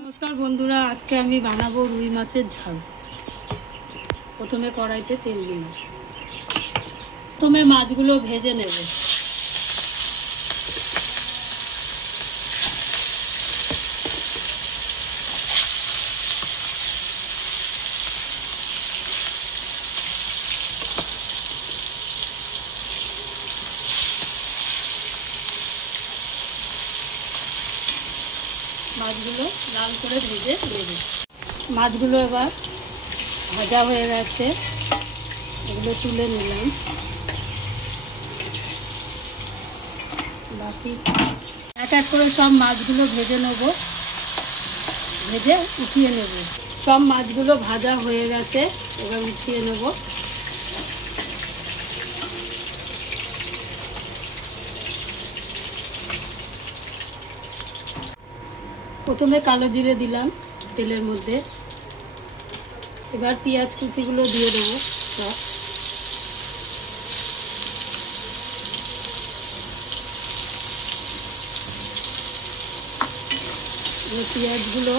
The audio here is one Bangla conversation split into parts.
নমস্কার বন্ধুরা, আজকে আমি বানাবো রুই মাছের ঝাল। প্রথমে কড়াইতে তেল দিলাম। প্রথমে মাছগুলো ভেজে নেব। মাছগুলো লাল করে ভেজে নেব। মাছগুলো এবার ভাজা হয়ে গেছে, এগুলো তুলে নিলাম। বাকি এক এক করে সব মাছগুলো ভেজে নেব, ভেজে উঠিয়ে নেব। সব মাছগুলো ভাজা হয়ে গেছে, এবার উঠিয়ে নেব। প্রথমে কালো জিরে দিলাম তেলের মধ্যে। এবার পেঁয়াজ কুচিগুলো দিয়ে দেবো সব। পেঁয়াজগুলো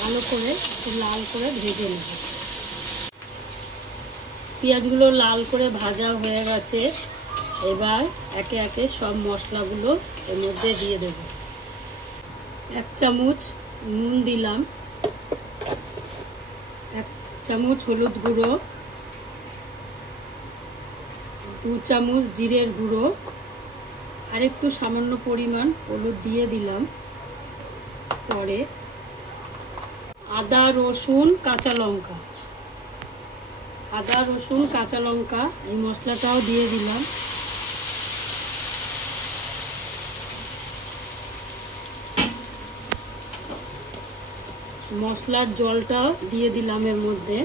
ভালো করে একটু লাল করে ভেজে নেব। পেঁয়াজগুলো লাল করে ভাজা হয়ে গেছে, এবার একে একে সব মশলাগুলো এর মধ্যে দিয়ে দেব। 1 চামচ নুন দিলাম, 1 চামচ হলুদ গুঁড়ো, 2 চামচ জিরের গুঁড়ো, আর একটু সামান্য পরিমাণ হলুদ দিয়ে দিলাম। পরে আদা রসুন কাঁচা লঙ্কা, এই মশলাটাও দিয়ে দিলাম। মশলার জলটা দিয়ে দিলাম এর মধ্যে।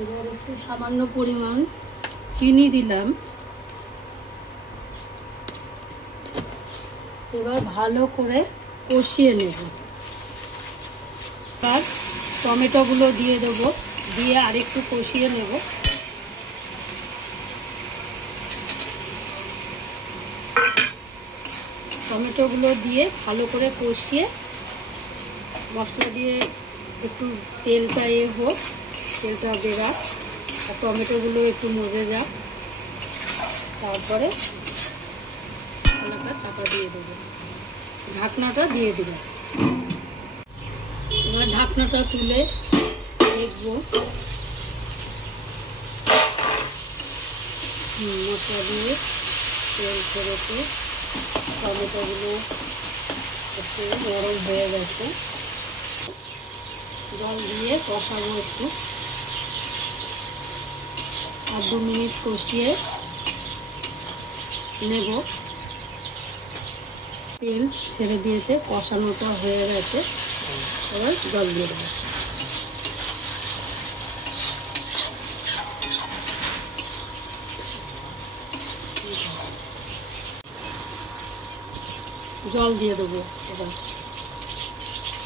এবার একটু সামান্য পরিমাণ চিনি দিলাম। এবার ভালো করে কষিয়ে নেব। আর টমেটোগুলো দিয়ে দেবো, দিয়ে আরেকটু কষিয়ে নেব। টমেটোগুলো দিয়ে ভালো করে কষিয়ে, মশলা দিয়ে একটু তেলটা হোক, তেলটা বেরাক আর টমেটোগুলো একটু মজে যাক। তারপরে মশলাটা চাপা দিয়ে দেবো, ঢাকনাটা দিয়ে দেবো। এবার ঢাকনাটা তুলে দেখবো মশলা দিয়ে তেল ছেড়েছে, টমেটোগুলো একটু নরম হয়ে গেছে। জল দিয়ে কষাবো একটু, আর 2 মিনিট কষিয়ে নেব। তেল ছেড়ে দিয়েছে, কষানোটা হয়ে গেছে, এবার জল দিয়ে দেবো। জল দিয়ে দেবো, এবার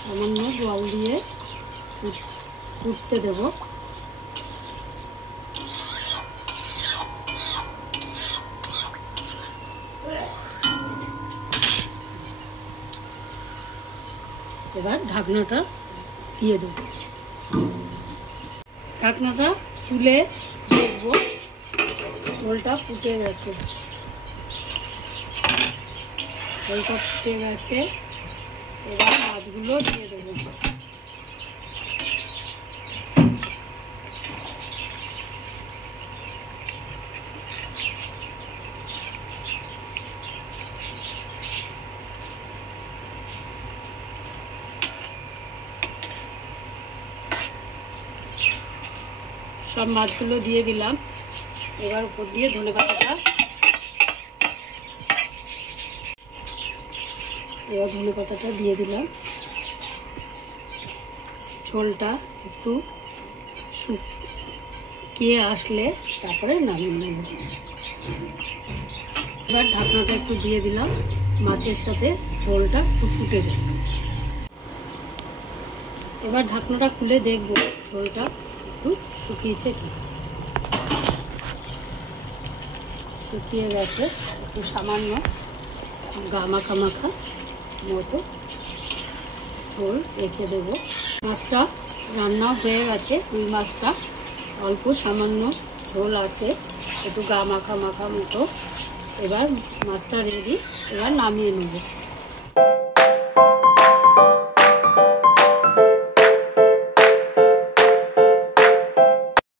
সামান্য জল দিয়ে ফুটতে দেব। এবার ঢাকনাটা দিয়ে দেব। ঢাকনাটা তুলে দেখব ঝোলটা ফুটে গেছে। ঝোলটা ফুটে গেছে, এবার মাছগুলো দিয়ে দেবো। সব মাছগুলো দিয়ে দিলাম। এবার উপর দিয়ে ধনেপাতাটা, দিয়ে দিলাম। ঝোলটা একটু শুকিয়ে আসলে তারপরে নামিয়ে নেব। এবার ঢাকনাটা একটু দিয়ে দিলাম, মাছের সাথে ঝোলটা একটু ফুটে যায়। এবার ঢাকনাটা খুলে দেখব ঝোলটা একটু শুকিয়েছে কি, শুকিয়ে গেছে। একটু সামান্য মাখা মাখা মতো ঝোল রেখে দেবো। মাছটা রান্না হয়ে গেছে, রুই মাছটা অল্প সামান্য ঝোল আছে, একটু মাখা মাখা মতো। এবার মাছটা রেডি, এবার নামিয়ে নেব।